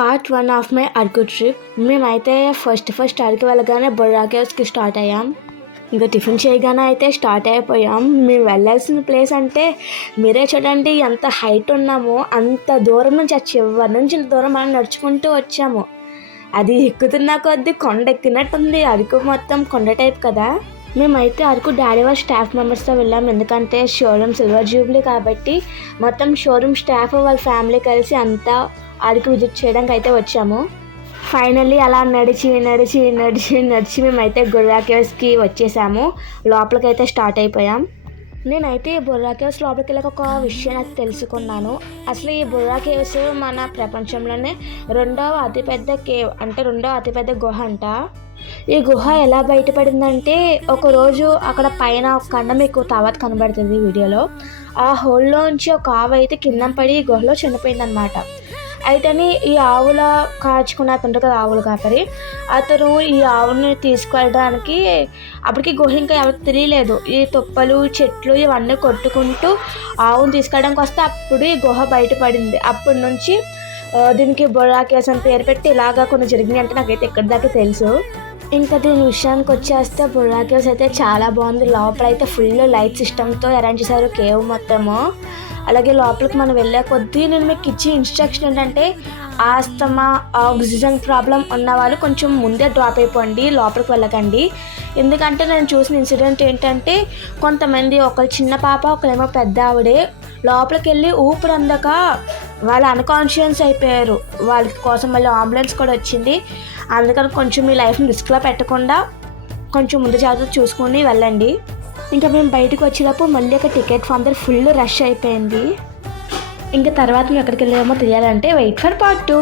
Part 1 of my Araku trip. మేమైతే first Araku వెళ్ళగానే Borra కేవ్స్కి start అయ్యాం. ఇంకా టిఫిన్ చేయగానే అయితే స్టార్ట్ అయిపోయాం. మేము వెళ్ళాల్సిన ప్లేస్ అంటే మీరే చూడండి, ఎంత హైట్ ఉన్నామో అంత దూరం నుంచి ఆ చివరి నుంచి ఇంత దూరం మనం నడుచుకుంటూ వచ్చాము. అది ఎక్కుతున్న కొద్దీ కొండ ఎక్కినట్టుంది. అరకు మొత్తం కొండ టైప్ కదా. మేమైతే అరకు డాడీ వాళ్ళ స్టాఫ్ మెంబర్స్తో వెళ్ళాము. ఎందుకంటే షోరూమ్ సిల్వర్ జూబ్లీ కాబట్టి మొత్తం షోరూమ్ స్టాఫ్ వాళ్ళ ఫ్యామిలీ కలిసి అంతా అరకు విజిట్ చేయడానికి అయితే వచ్చాము. ఫైనల్లీ అలా నడిచి మేమైతే బొర్రా కేవ్స్కి వచ్చేసాము. లోపలికైతే స్టార్ట్ అయిపోయాం. నేనైతే ఈ బొర్రా కేవ్స్ లోపలికి వెళ్ళక ఒక విషయం నాకు తెలుసుకున్నాను. అసలు ఈ బొర్రా కేవ్స్ మన ప్రపంచంలోనే రెండవ అతిపెద్ద గుహ అంట. ఈ గుహ ఎలా బయటపడిందంటే, ఒకరోజు అక్కడ పైన ఒక కండ మీకు తర్వాత కనబడుతుంది వీడియోలో. ఆ హోల్లోంచి ఒక ఆవు అయితే కింద పడి ఈ గుహలో చనిపోయిందనమాట. అయితేనే ఈ ఆవుల కాచుకున్న అతను కదా, ఆవులు కాపరి, అతను ఈ ఆవుని తీసుకెళ్ళడానికి అప్పటికి గుహ ఇంకా ఎవరికి తెలియలేదు. ఈ తుప్పలు చెట్లు ఇవన్నీ కొట్టుకుంటూ ఆవుని తీసుకెళ్ళడానికి వస్తే అప్పుడు ఈ గుహ బయటపడింది. అప్పటి నుంచి దీనికి బొర్రా కేవ్స్ అని పేరు పెట్టి ఇలాగా కొన్ని జరిగినాయి అంటే నాకైతే ఎక్కడి దాకా తెలుసు. ఇంకా దీని విషయానికి వచ్చేస్తే బొర్రా కేవ్స్ అయితే చాలా బాగుంది. లోపల అయితే ఫుల్ లైట్ సిస్టమ్తో అరేంజ్ చేశారు కేవ్ మొత్తము. అలాగే లోపలికి మనం వెళ్ళే కొద్దీ నేను మీకు ఇచ్చే ఇన్స్ట్రక్షన్ ఏంటంటే, ఆస్తమా ఆక్సిజన్ ప్రాబ్లం ఉన్న వాళ్ళు కొంచెం ముందే డ్రాప్ అయిపోండి, లోపలికి వెళ్ళకండి. ఎందుకంటే నేను చూసిన ఇన్సిడెంట్ ఏంటంటే, కొంతమంది ఒకరు చిన్న పాప ఒకరేమో పెద్ద ఆవిడే లోపలికి వెళ్ళి ఊపిరి అందక వాళ్ళు అన్కాన్షియస్ అయిపోయారు. వాళ్ళ కోసం మళ్ళీ అంబులెన్స్ కూడా వచ్చింది. అందుకని కొంచెం మీ లైఫ్ని రిస్క్లో పెట్టకుండా కొంచెం ముందు జాగ్రత్త చూసుకొని వెళ్ళండి. ఇంకా మేము బయటకు వచ్చేటప్పుడు మళ్ళీ ఒక టికెట్ ఫామ్ దగ్గర ఫుల్ రష్ అయిపోయింది. ఇంకా తర్వాత మేము ఎక్కడికి వెళ్ళామో తెలియాలంటే వెయిట్ ఫర్ పార్ట్ 2.